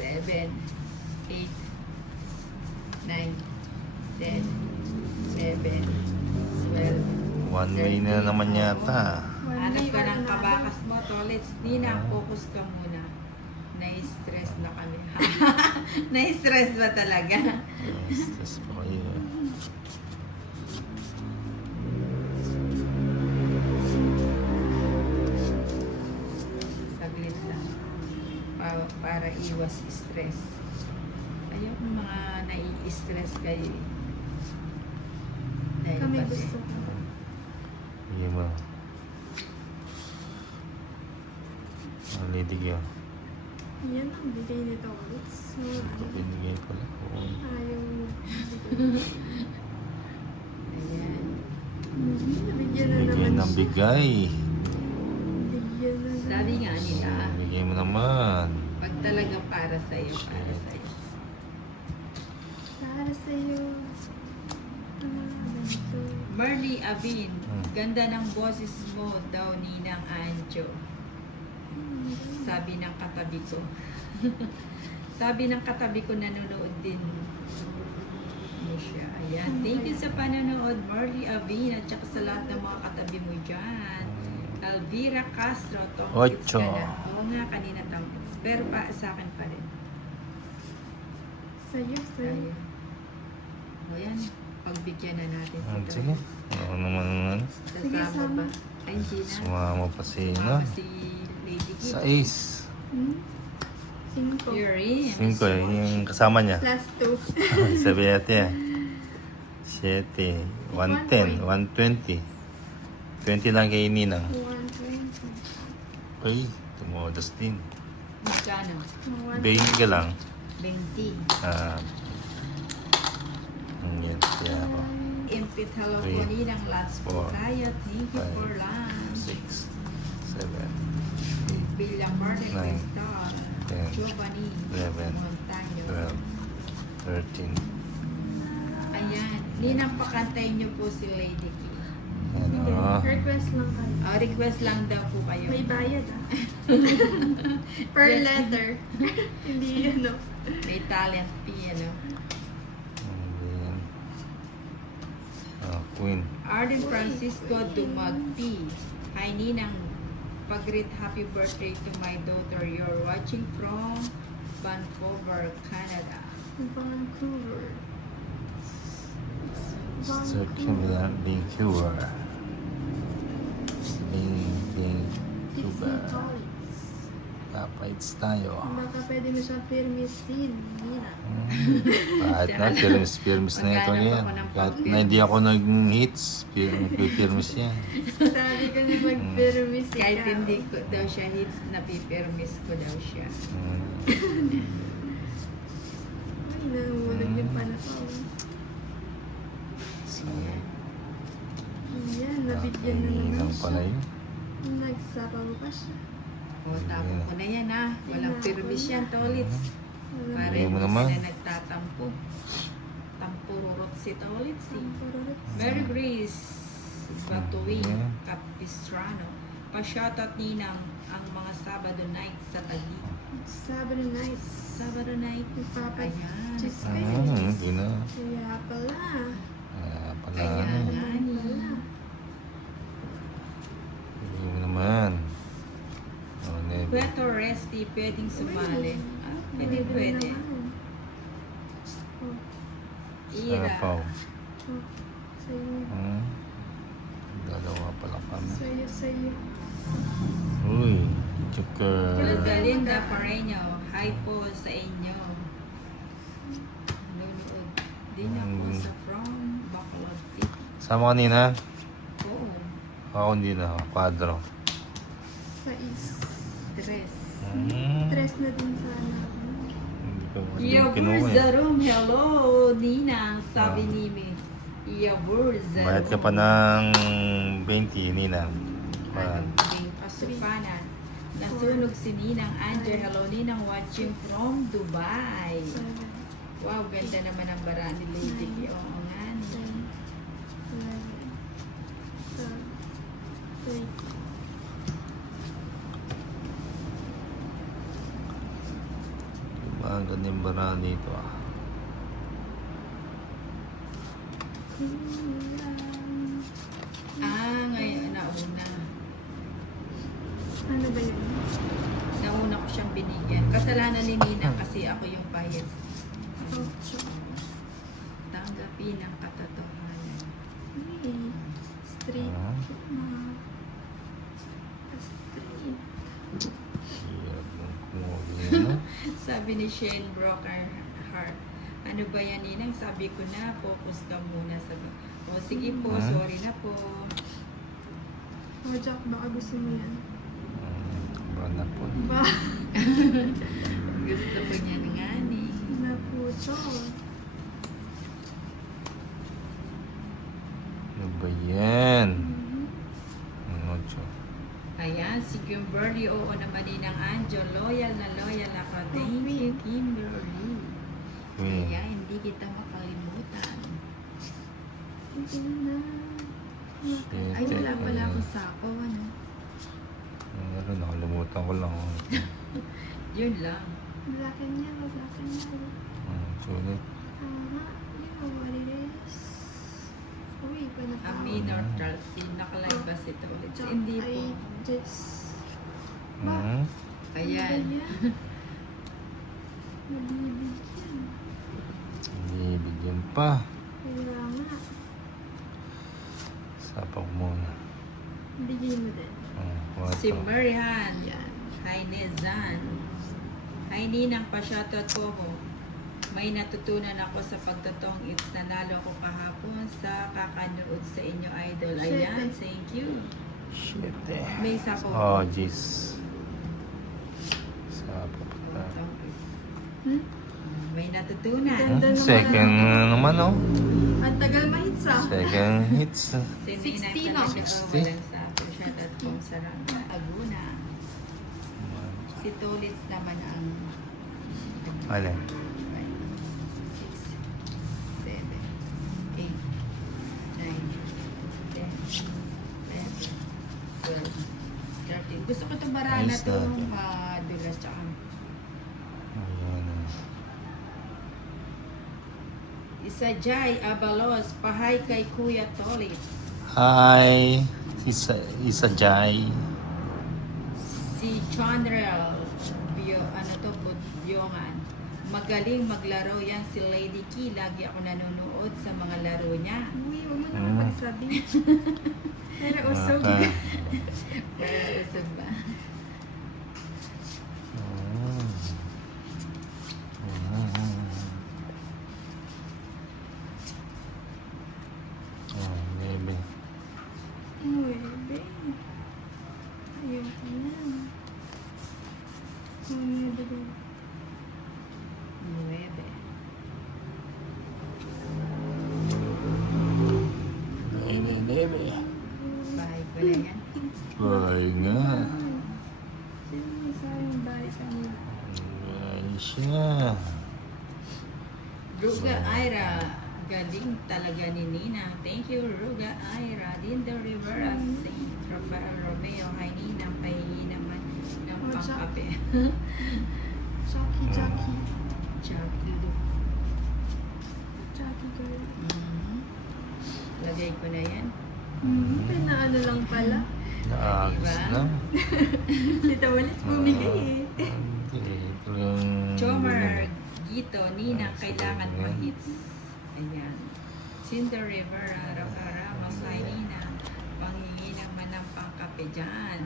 7, 8, 9, 10, 11, 12. 1 way na naman yata. Hanap ka ng kabakas mo, Tolits. Nina, focus ka muna. Na-stress na kami. Na-stress ba talaga? Stress pa kayo. Saglit lang. Para iwas stress. Ayaw ng mga nai-stress kayo. Dahil Kami kasi, gusto ko. Sige mo. Nalidig yun. Yan ang bigay nito ulit. So, Binigay pala. Oo. ayaw ayan. nabigyan na Bigay naman ng siya. bigay. Bigyan na naman. Sabi nga nila, Bigay mo naman. pag talaga para sa'yo, para sa'yo. Para sa'yo. Ganito. Marley Avin, ganda ng boses mo daw Ninang Anjo. Sabi ng katabi ko. Sabi ng katabi ko, nanonood din mo siya. Ayan. Thank you sa panonood, Marley Avin, at saka sa lahat ng mga katabi mo dyan. Elvira Castro, Tompkins ka na. Oo nga, kanina Tompkins. Pero sa akin pa rin. Sa'yo, sa'yo. Ayun. O yan, pagbigyan na natin si Sige. Oo naman. Sige, Sasama sama. ba? Ay, hindi na. Sumama pa si Sumama si Lady Kid. Sa Ace. Hmm? 5. You're in. 5 eh. Yung kasama niya. Plus 2. Sabi natin. 7. 110. 120. 20 lang kay Ninang. 120. Ay, tumodos din. Magkano? 20 ka lang. 20. Yan. Kaya ako. Impit hello po Three, Ninang Lats po 4, tayo. Thank you five, for lunch. 6, 7, Bilang Martin Nine, Cristal. 10, Giovanni 11, Montaño. 12, 13. Ayan. Ninang pakantayin niyo po si Lady Kid. Sige, Ano? request lang kayo. Request lang daw po kayo. May bayad Per letter. Hindi ano. May talent fee, ano? Ayan. Queen. Arden Francisco Dumagpi. Hi Ninang, pag-greet happy birthday to my daughter. You're watching from Vancouver, Canada. Vancouver. Searching without being cure. Being Cuba. Kapaits tayo. Baka pwede mo siyang firmisin. Nina. Kahit na, pirmis na ito yan. Kahit na hindi ako nag-hits, pirmis yan. Sabi ko na mag-firmis ka. Kahit hindi ko daw siya hits, napipirmis ko daw siya. Ay, nahulog yung panahon. So, Ayan, nabigyan na naman Ninang pala siya. yun. Nagsapaw pa siya. O, tapos ko na yan ha. Walang pirmis yan, Tolits. Para Bigay mo hindi naman. sila nagtatampo. Tampururot si Tolits eh. Mary Grace Batuing Yeah. Capistrano. Pa-shoutout Ninang ang mga Sabado night sa Taguig. Sabado night. Sabado night. Papa Ayan. Cheese Hindi na. Kaya pala. Pala. Ayan. Pala. Bigay mo naman. Nebe. Puerto Resti, pwedeng sumali. Pwede. Ira. Sapaw. Sa'yo. Dalawa pala kami. Sa'yo. Uy, Joker. Rosalinda Pareño, hi po sa inyo. Nanonood din ako sa From Bacolod City. Sama kanina? Oo, Ako hindi na. Kwadro. dress. Tres na din sana. Hindi ko Yeah, kinuha where's eh. the room? Hello, Ninang, sabi ni Me. Yeah, where's the Bayad ka room? pa ng 20, Nina. Ang pasupanan. Nasunog si Ninang Angel. Hello, Ninang, watching from Dubai. Wow, ganda naman ang bara ni Lady K. Oo nga. Maganda yung bara dito ah. Ngayon, nauna. Ano ba yun? Nauna ko siyang binigyan. Kasalanan ni Nina kasi ako yung bayad. Ocho. Tanggapin ang katotohanan. Hey. Straight. Ah. Straight. Hirap ng kumuha yan, ah. Sabi ni Shane Broker Heart, ano ba yan, Ninang? Sabi ko na, focus ka muna sa... O, sige po, Ah. sorry na po. Oh, Jack, baka gusto mo yan. Bana po. Ba? Gusto ko niyan nga ni. Naputo. Ano ba yan? Ano, Cho? Ayan, si Kimberly, oo naman Ninang Anjo, loyal na loyal ako. Thank you, Kimberly. Uy. Kaya hindi kita makalimutan. Ito na. Shit, Ay, wala teka pala lang. ako sako, ano. Ano, nakalimutan ko lang. Yun lang. Black and yellow, black and yellow. Sulit. Tama. You know what it is. Uy, iba na pa. Amin or Tralsi, nakalive ba si Tolit? Jack, Hindi I po. just... Hmm? Ayan. Nabibigyan. Bibigyan pa. Kaya nga. Sapak muna. Bigay mo din. What Si to? Marihan. Yan. Hi, Nezan. Hi, Ninang, pa-shoutout po mo. May natutunan ako sa pagtotong it's nanalo ko kahapon sa kakanood sa inyo, idol. Ayan, thank you. Shit eh. May isa po. Oh, jeez. Sapak pa. Hmm? May natutunan. Ganda naman. Second naman, oh. Ang tagal mahits ah. Second hits. Si Ninang 60 na. talaga 60. walang sabi. Shoutout po sa Laguna. Si Tulits naman ang Alin? 6, 7, 8, 9, 10, 11, 12, 13. Gusto ko itong barana Ayos to na. madulas tsaka Ayan. isa Jai Abalos, pahay kay Kuya Tolit. Hi. Isa Jai. Si Chandrel Byongan. Magaling maglaro yan si Lady Key. Lagi ako nanonood sa mga laro niya. Uy, huwag mo naman pagsabi. Pero usog. Ah. Pero usog ba? Oh, maybe. Uy, babe. Ayaw ko na. Mamaya dalawa. 9. Maybe. Bahay ko na yan. Ay nga. Sino may sayang bahay kanina? Ay siya. Ruga Ira. Galing talaga ni Nina. Thank you, Ruga Ira. Linda Rivera. Saint Rafael Romeo. Hi, Nina. Pahingi naman ng Oh, pangkape. Jackie, Jackie. Jackie Lu. Jackie girl. Lagay ko na yan. Pinaano lang pala. Naagos Diba? na. Si Tawalit bumigay eh. Hindi. Ito yung... Chomar Gito. Nina, Ah, kailangan sige. ma-hits. Ayan. Cinder Rivera. Ramos. Hi, Nina. Panghingi naman ng pangkape dyan.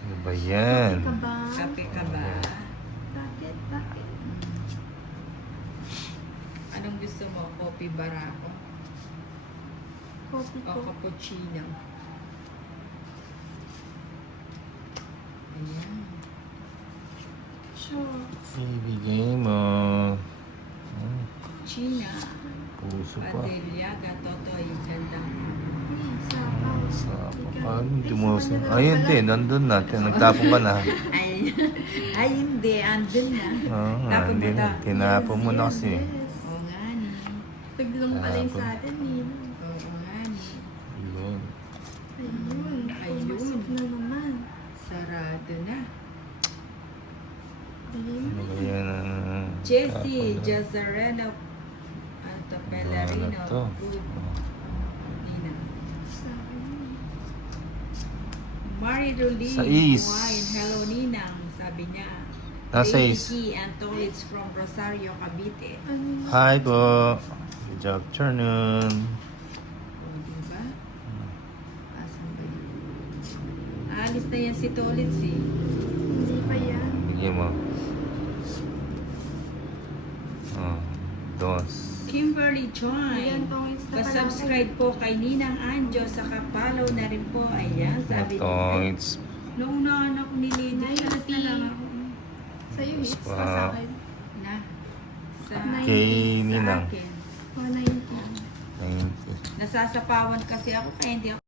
Ano ba yan? Ka ba? Kape ka ba? Bakit? Bakit? Anong gusto mo? Coffee barako? Coffee O ko. cappuccino? Ayan. Sure. Ibigay mo. China. Puso pa. Adeliaga. Totoy. Gandang. Uy, sapaw. Sa Ikaw. paano? Hindi Ay, mo... sa kanya na Ay, lang hindi. pala. Nandun na. Nagtapo ka na. Ay, ay hindi. Andun na. Oo nga. Tapon Hindi mo na. na. Tinapo mo na kasi. Oo nga ni. Taglong pala yung sa atin eh. Oo nga ni. Yun. Ayun. Ayun. Pumasok na naman. Sarado na. Ayun. Ano ba yan? Jessie Tapos, Jazareno Pellerino. Ano to? Good. Nina. Sabi mo. Mari Rolin Sa is. Wine. Hello Ninang, sabi niya. Nasa Lady is. Key and Tolits from Rosario, Cavite. Ano? Hi po. Good afternoon. O, diba? Asan ba yun? Alis na yan si Tolits eh. Hindi pa yan. Bigyan mo. Oh, dos. Kimberly Ayan, Joy. tong Insta pala Pa-subscribe po kay Ninang Anjo, saka follow na rin po. Ayan, sabi Ito, niya. it's Nung naanak ni Lady, Nice. alas na lang ako. Sa'yo, hits o Wow. sa akin? Na. Sa, kay sa Ninang. akin. 190. 90. Nasasapawan kasi ako kaya hindi ako